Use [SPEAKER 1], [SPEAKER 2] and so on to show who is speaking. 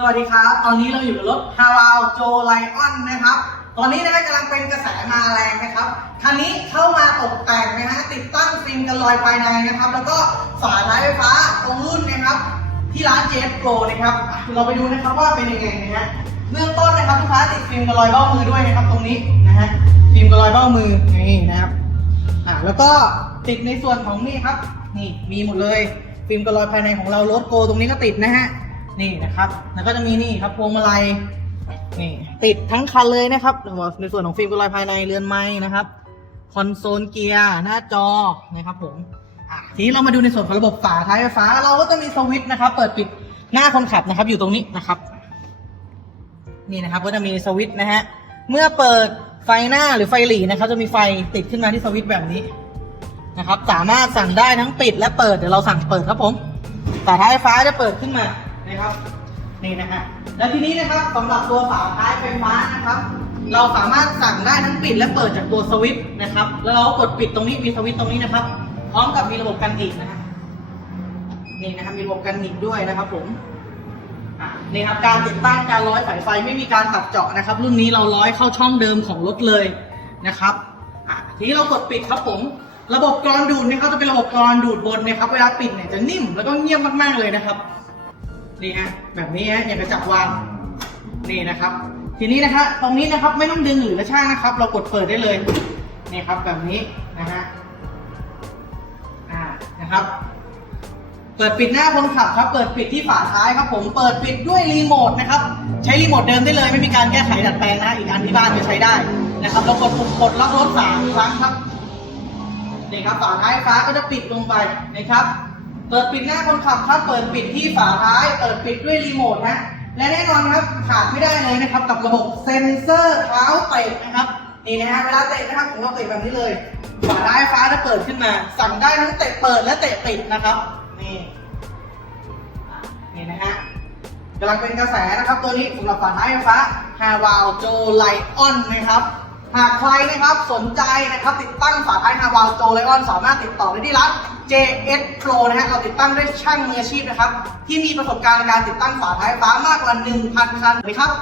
[SPEAKER 1] สวัสดีครับ ตอนนี้เราอยู่กับรถฮาวาโจไลออนนะครับ ตอนนี้นะกำลังเป็นกระแสมาแรงนะครับ คันนี้เข้ามาตกแต่งนะฮะ ติดตั้งฟิล์มกันรอยภายในนะครับ แล้วก็ฝาท้ายไฟฟ้าตรงรุ่นนะครับ ที่ร้านเจฟโปรนะครับ เราไปดูนะครับว่าเป็นยังไงนะฮะเบื้องต้นนะครับลูกค้าติดฟิล์มกันรอยเบ้ามือด้วยนะครับ ตรงนี้นะฮะ ฟิล์มกันรอยเบ้ามือนี่นะครับ อ่าแล้วก็ติดในส่วนของนี่ครับ นี่มีหมดเลย ฟิล์มกระลอยภายในของเราโลโกตรงนี้ก็ติดนะฮะ นี่นะครับ แล้วก็จะมีนี่ครับพวงมาลัยนี่ติดทั้งคันเลยนะครับ ในส่วนของฟิล์มกระลอยภายในเรือนไม้นะครับ คอนโซลเกียร์หน้าจอนะครับผมทีนี้เรามาดูในส่วนของระบบฝาท้ายไฟฟ้า เราก็จะมีสวิตช์นะครับ เปิดปิดหน้าคนขับนะครับ อยู่ตรงนี้นะครับ นี่นะครับก็จะมีสวิตช์นะฮะเมื่อเปิดไฟหน้าหรือไฟหลีนะครับ จะมีไฟติดขึ้นมาที่สวิตช์แบบนี้นะครับ สามารถสั่งได้ทั้งปิดและเปิดเดี๋ยวเราสั่งเปิดครับผมฝาท้ายไฟฟ้าจะเปิดขึ้นมา นะครับนี่นะฮะแล้วทีนี้นะครับสำหรับตัวฝาท้ายไฟฟ้านะครับ เราสามารถสั่งได้ทั้งปิดและเปิดจากตัวสวิตช์นะครับ แล้วเรากดปิดตรงนี้มีสวิตช์ตรงนี้นะครับ พร้อมกับมีระบบกันอีกนะฮะนี่นะครับมีระบบกันหนีบด้วยนะครับผมนี่ครับการติดตั้งการร้อยสายไฟไม่มีการตัดเจาะนะครับ รุ่นนี้เราร้อยเข้าช่องเดิมของรถเลยนะครับทีนี้เรากดปิดครับผม ระบบกรอนดูดนะครับจะเป็นระบบกรอนดูดบนนะครับ เวลาปิดเนี่ยจะนิ่มแล้วก็เงียบมากๆเลยนะครับ นี่ฮะแบบนี้ฮะอย่างกระจับวางนี่นะครับ ทีนี้นะครับตรงนี้นะครับไม่ต้องดึงหรือกระชากนะครับ เรากดเปิดได้เลยนี่ครับแบบนี้นะฮะอ่านะครับ เปิดปิดหน้าคนขับครับ เปิดปิดที่ฝาท้ายครับ ผมเปิดปิดด้วยรีโมทนะครับ ใช้รีโมทเดิมได้เลยไม่มีการแก้ไขดัดแปลงนะอีกอันที่บ้านก็ใช้ได้นะครับเรากดปุ่มกดล็อกรถสามครั้งครับนี่ครับฝาท้ายฟ้าก็จะปิดลงไปนะครับ เปิดปิดหน้าคนขับครับ เปิดปิดที่ฝาท้าย เปิดปิดด้วยรีโมทนะ และแน่นอนครับขาดไม่ได้เลยนะครับ กับระบบเซ็นเซอร์เท้าเตะนะครับนี่นะฮะเวลาเตะนะครับของเราเตะแบบนี้เลยฝาท้ายฟ้าจะเปิดขึ้นมา สั่งได้ทั้งเตะเปิดและเตะปิดนะครับนี่นี่นะฮะกำลังเป็นกระแสนะครับ ตัวนี้สำหรับฝาท้ายไฟฟ้าฮาวาวโจไลออนนะครับ หากใครนะครับสนใจนะครับติดตั้งฝาท้ายฮาวาวโจไลออนสามารถติดต่อได้ที่ร้าน JS Pro นะฮะเราติดตั้งด้วยช่างมืออาชีพนะครับ ที่มีประสบการณ์ในการติดตั้งฝาท้ายฟฟ้ามากกว่า 1,000 คันเลยครับ